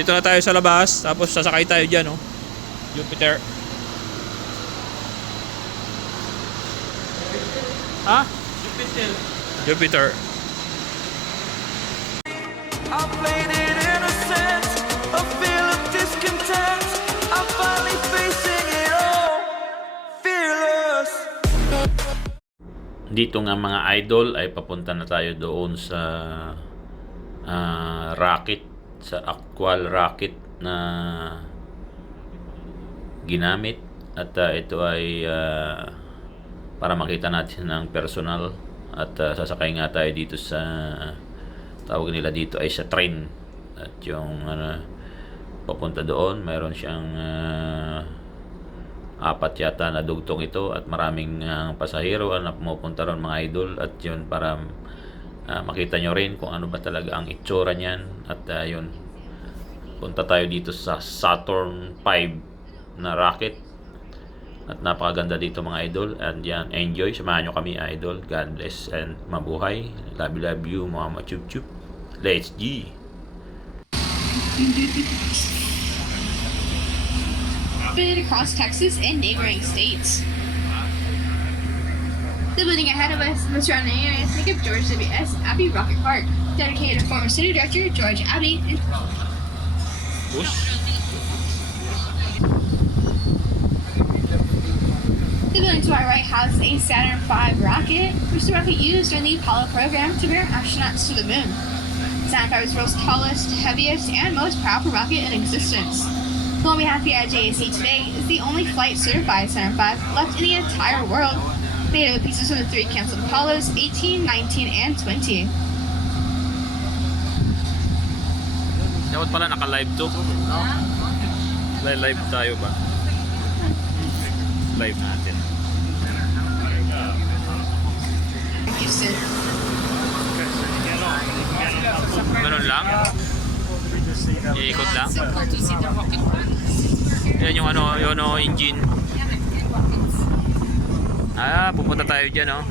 Dito na tayo sa labas, tapos sasakay tayo dyan, oh. Jupiter. Ha? Jupiter. Jupiter. I played it innocent, a feel of discontent. I'm finally facing it all, fearless. Dito nga mga idol ay papunta na tayo doon sa rocket, sa actual rocket na ginamit, at ito ay para makita natin ng personal, at sasakay nga tayo dito sa tawag nila dito ay sa train, at yung papunta doon mayroon siyang apat yata na dugtong ito, at maraming pasahero na pumupunta ron mga idol, at yun para makita nyo rin kung ano ba talaga ang itsura niyan. At yun, punta tayo dito sa Saturn 5 na rocket, at napakaganda dito mga idol. And yan, enjoy, samahan nyo kami idol. God bless and mabuhay. Love you mga chup chup. Let's G. Across Texas and neighboring states. The building ahead of us in the surrounding area is think of George W.S. Abbey Rocket Park, dedicated to former city director George Abbey. The building to our right houses a Saturn V rocket, which the rocket used during the Apollo program to bear astronauts to the moon. Saturn V is the world's tallest, heaviest, and most powerful rocket in existence. The one we have here at JAC today is the only flight-certified Saturn V left in the entire world, made up of pieces from the 3 canceled Apollos 18, 19, and 20. Dapat pala naka-live to. Live tayo ba? Live natin. Houston. Ganun lang? Iikot lang? So cool to see the rocket Yan yung engine. Pupunta tayo dyan, oh.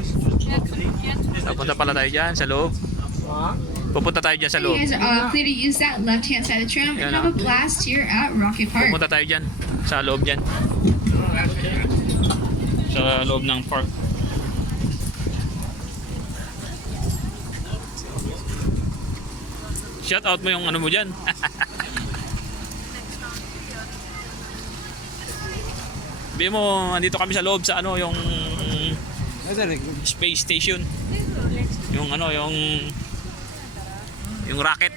Pupunta pala tayo dyan sa loob. Pupunta tayo dyan sa You loob. guys are all clear to use that left-hand side of the tram and have a blast here at Rocket Park. Pupunta tayo dyan sa loob dyan. Sa loob ng park. Shout out mo yung ano mo dyan. Sabi mo, andito kami sa loob sa yung space station. Yung yung rocket.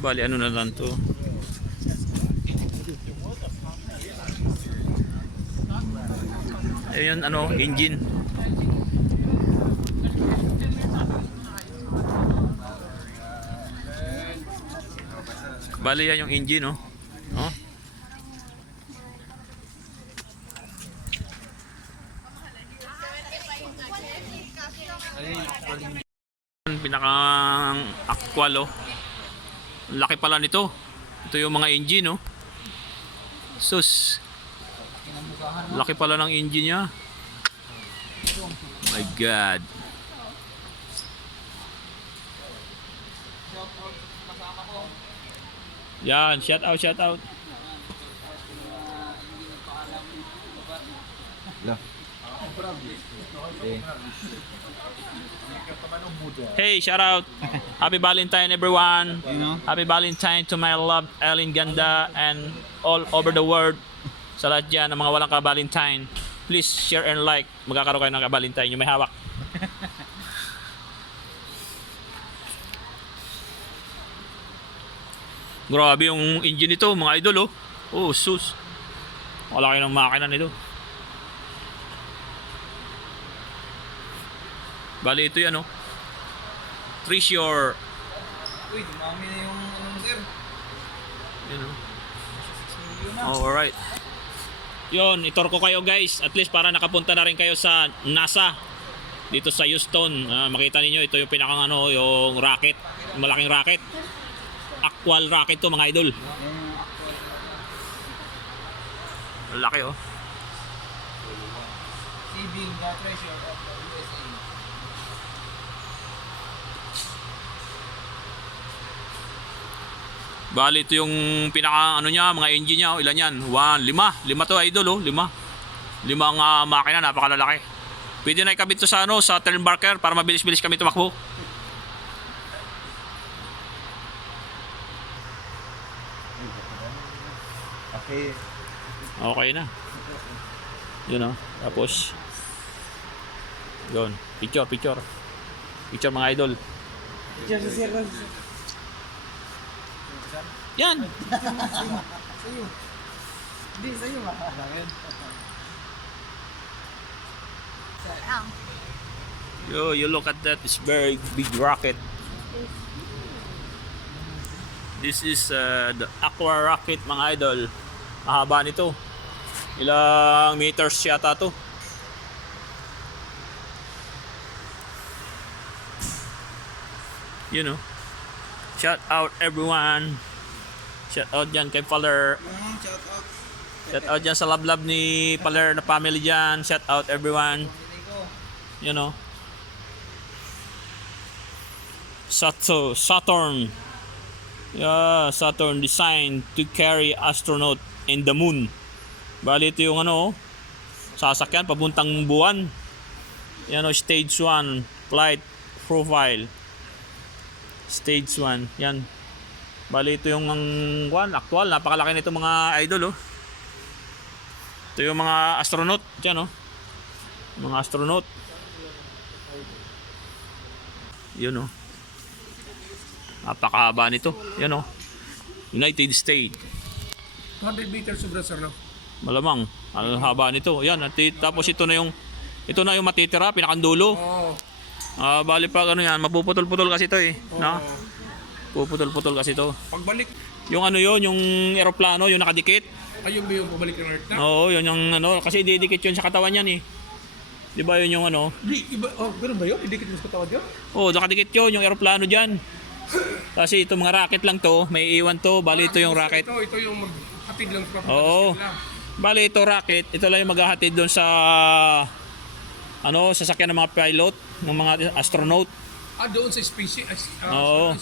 Bali ano na lang to. Ayun engine. Bali yan yung engine, oh. Oh. Pinakang actual, oh. Laki pala nito. Ito yung mga engine, oh. Sus. Laki pala ng engine niya. My God. Yan, shout out. Hey, shout out. Happy Valentine everyone. Happy Valentine to my love Ellen Ganda and all over the world. Sa lahat dyan ng mga walang ka-Valentine, please share and like. Magkakaroon kayo ng ka-Valentine yung may hawak. Grabe yung engine nito mga idol, oh. Oh sus. Wala kayo ng makina nito. Bali ito yan, oh. Treasure. Uy, dumami na yung sir. Yan, oh. Alright. Yun, itor ko kayo guys. At least para nakapunta na rin kayo sa NASA. Dito sa Houston. Makita ninyo, ito yung pinakang yung rocket. Yung malaking rocket. Actual rocket to mga idol. Laki oh. Si being the treasure of the USA. Bali ito yung pinaka ano niya, mga engine niya, oh. Ilan yan? 1, 5. 5 to idol oh, 5. 5 ang makina, napakalalaki. Pwede na ikabit to sa ano, sa turnbarker para mabilis-bilis kami tumakbo. Okay. Okay na. Yun oh. Tapos yun, picture mga idol. Diyan si Sir. Yan. Sa'yo. Hindi, sa'yo ba? Akin. Yo, you look at that. It's very big rocket. This is the Aqua Rocket mga idol. Mahaba nito. Ilang meters yata to. You know. Shout out everyone. Shout out dyan kay Faller. Shout out. Shout out dyan sa lablab ni Faller na family dyan. Shout out everyone. You know. Saturn. Yeah, Saturn designed to carry astronaut in the moon. Bali ito yung ano, sasakyan pabuntang buwan. Yan o, stage 1 flight profile. Stage 1. Yan. Bali ito yung actual, napakalaki nito mga idol oh. Ito yung mga astronaut dyan oh. Mga astronaut. Yun oh. Napakahaba nito. Yan oh. United States. 100 meters sobra sir, no? Malamang. Ang haba nito. Yan. Tapos ito na yung matitira, pinakandulo. Oo. Bali pag ano yan, mapuputol-putol kasi ito eh. No? Puputol-putol kasi ito. Pagbalik, Yung ano yun, yung eroplano, yung nakadikit. ayun ba yung pabalik ng Earth na? Oo, yun yung ano, kasi didikit yun sa katawan yan eh. Di ba yun yung ano? Di, iba, oh, ganun ba yun? Idikit mo sa katawan yun? Oo, nakadikit yun, yung eroplano dyan. Kasi ito mga rocket lang to, may iwan to, bali ito yung rocket. Ito yung maghatid lang sa Oo. nila. Bali ito rocket, ito lang yung maghahatid doon sa ano, sasakyan ng mga pilot, ng mga astronaut. Doon sa space. Oo.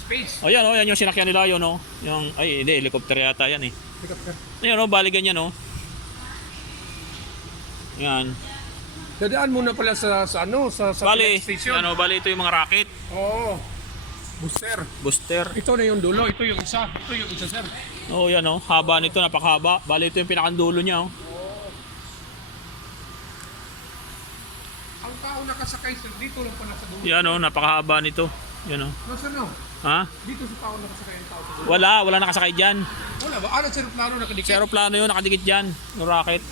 Space. O yan o, yan yung sinakyan nila yun o. Yung, ay hindi, helicopter yata yan eh. Helicopter. Ayan o, bali ganyan o. Yan. Dadaan muna pala sa ano, sa Bali, satellite station. yan o, bali ito yung mga rocket. Oo. Booster. Booster. Ito na yung dulo, ito yung isa. Ito yung isa, sir. Oo, yan o, haba nito, napakahaba. Bali ito yung pinakandulo niya o. Ang tao nakasakay sir, dito lang pala sa dulo. Yan o, napakahaba nito. Yan o. Nasaan no? Ha? Dito sa tao nakasakay ang tao sa dulo. Wala nakasakay dyan. Wala ba? Ano sa aeroplano nakadikit? Sa aeroplano yun, nakadikit dyan. Yung rocket.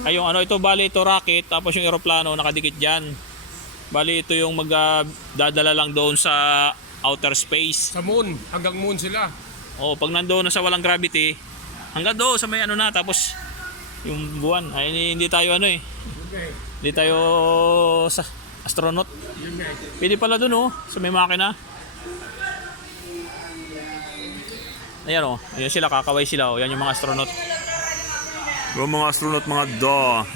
Ay yung ano, ito bali ito rocket, tapos yung aeroplano nakadikit dyan. Bali ito yung dadala lang doon sa outer space. Sa moon. Hanggang moon sila. O, pag nandoon na sa walang gravity, hanggang doon sa may ano na, tapos yung buwan. Ay, hindi tayo ano eh. Okay. Hindi tayo sa astronaut. Yun nga. Pwede pala doon oh, sa may makina. Ayan oh, ayan sila, kakaway sila oh. Yan yung mga astronaut. Yung mga astronaut, mga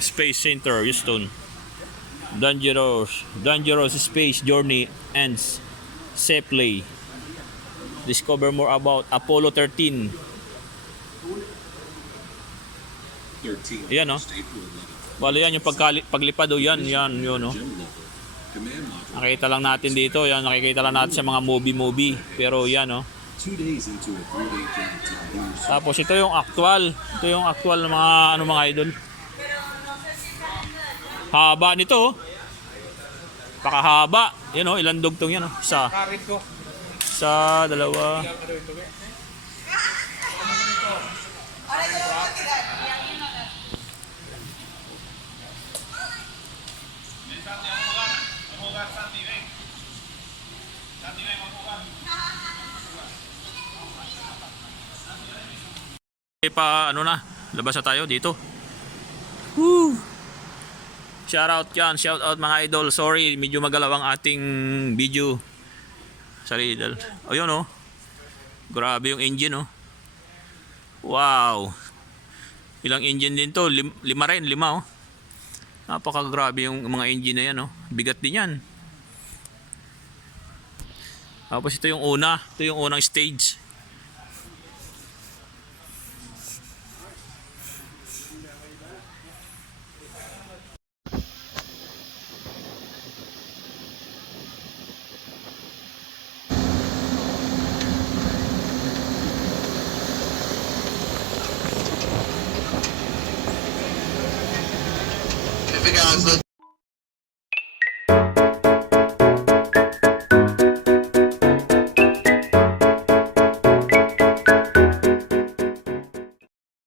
Space Center, Houston. Dangerous space journey ends safely. Discover more about Apollo 13. Ayan oh. Bali yan yung paglipad oh, yan yun oh. Nakita lang natin dito, yan nakikita lang natin sa mga movie. Pero yan oh. Tapos ito yung actual. Ito yung actual ng mga ano mga idol. Haba nito oh. Pakahaba. Yan oh, ilang dugtong yan oh. Isa, Karit ko. dalawa. Ano ito eh? Pa ano na, labas na tayo dito. Woo! Shout out mga idol. Sorry, medyo magalaw ang ating video. Sorry, idol. Ayun oh. Grabe yung engine oh. Wow. Ilang engine din to? Lima rin, lima oh. Napakagrabe yung mga engine na yan oh. Bigat din yan. Tapos ito yung una. Ito yung unang stage. If you guys look